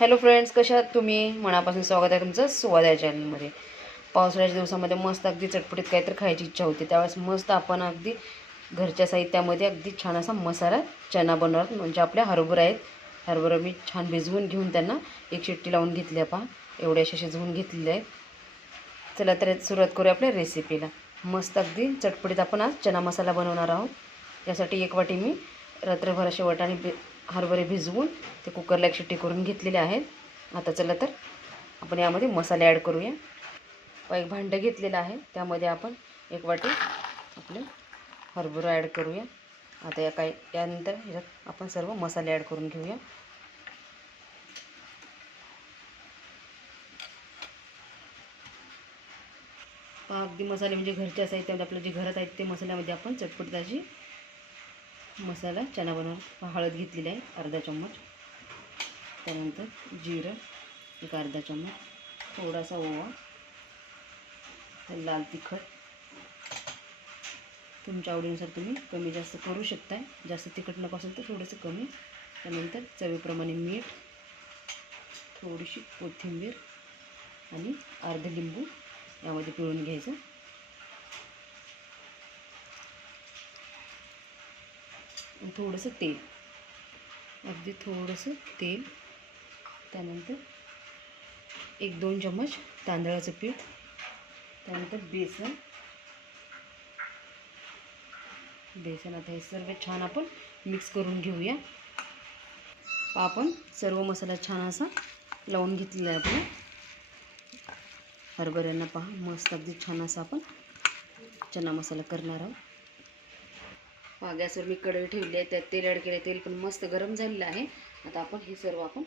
Hello friends, कशा आहात तुम्ही? मनापासून स्वागत आहे तुमचं स्वाद या चॅनलमध्ये. पावसाळ्याच्या दिवसामध्ये मस्त अगदी चटपटीत काहीतरी खायची इच्छा होती. त्यावेळेस मस्त आपण अगदी घरच्या साहित्यामध्ये अगदी छान असा मसाला चना बनवतात. म्हणजे आपल्या हरभरा आहेत, हरभरा मी छान भिजवून घेऊन त्यांना एक शिट्टी लावून घेतली आहे. पहा एवढे असे शिजवून घेतलेले आहेत. चला तर सुरुवात करूया आपल्या रेसिपीला. मस्त अगदी चटपटीत आपण आज चना मसाला बनवणार आहोत. यासाठी 1 वाटी मी रात्रभर असे वाटाणे हरभरे भिजवून ते कुकरला एक शिट्टी करून घेतलेले आहेत. आता चला तर आपण यामध्ये मसाले ॲड करूया. एक भांडं घेतलेलं आहे, त्यामध्ये आपण 1 वाटी आपले हरभरा ॲड करूया. आता यानंतर ह्याच्यात आपण सर्व मसाले ॲड करून घेऊया. अगदी मसाले म्हणजे घरच्या साहित्यामध्ये आपलं जे घरात आहेत ते मसाल्यामध्ये आपण चटपटीत अशी मसाला चना बनवून हळद घेतलेली आहे अर्धा चम्मच, त्यानंतर जिरं एक अर्धा चम्मच, थोडासा ओवा, लाल तिखट तुमच्या आवडीनुसार तुम्ही कमी जास्त करू शकता. जास्त तिखट नको असेल तर थोडंसं कमी. त्यानंतर चवीप्रमाणे मीठ, थोडीशी कोथिंबीर आणि अर्ध लिंबू यामध्ये पिळून घ्यायचं. थोडंसं तेल, अगदी थोडंसं तेल. त्यानंतर 1-2 चम्मच तांदळाचं पीठ, त्यानंतर बेसन. आता हे सर्व छान आपण मिक्स करून घेऊया. आपण सर्व मसाला छान असा लावून घेतलेला आहे. आपण हरभऱ्यांना पहा मस्त अगदी छान असा आपण चना मसाला करणार आहोत. गॅसवर मी कढई ठेवली आहे, त्यात तेल ॲड केले. तेल पण मस्त गरम झालेलं आहे. आता आपण हे सर्व आपण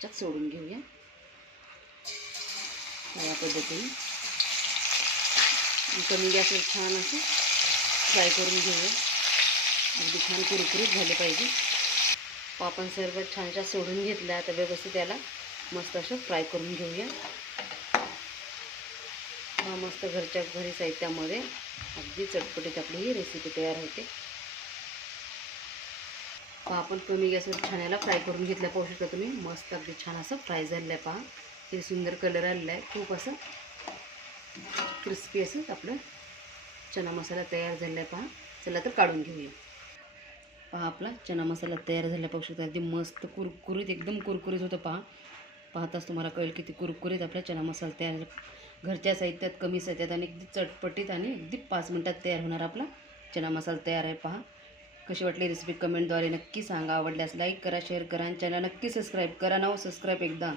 त्यात सोडून घेऊया. या पद्धतीने कमी गॅसवर छान असं फ्राय करून घेऊया. अगदी छान कुरकुरीत झाले पाहिजे. आपण सर्व छानशा सोडून घेतलं. आता व्यवस्थित त्याला मस्त असं फ्राय करून घेऊया. मस्त घरच्या घरी साहित्यामध्ये अगदी चटपटीत आपली ही रेसिपी तयार होते. आपण कमी गॅसवर छान याला फ्राय करून घेतलं. पाहू शकता तुम्ही मस्त अगदी छान असं फ्राय झालेलं आहे. पहा किती सुंदर कलर आलेला आहे. खूप असं क्रिस्पी असं आपलं चना मसाला तयार झालेला आहे. पहा चला तर काढून घेऊया. पहा आपला चना मसाला तयार झाला. पाहू शकता अगदी मस्त कुरकुरीत, एकदम कुरकुरीत होतं. पाहताच तुम्हाला कळेल किती कुरकुरीत आपला चना मसाला तयार झाला. घरच्या साहित्यात, कमी साहित्यात आणि अगदी चटपटीत आणि अगदी 5 मिनिटात तयार होणार आपला चना मसाला तयार आहे. पहा कशी वाटली रेसिपी कमेंटद्वारे नक्की सांगा. आवडल्यास लाईक करा, शेअर करा आणि चॅनल नक्की सबस्क्राईब करा. सबस्क्राईब एकदा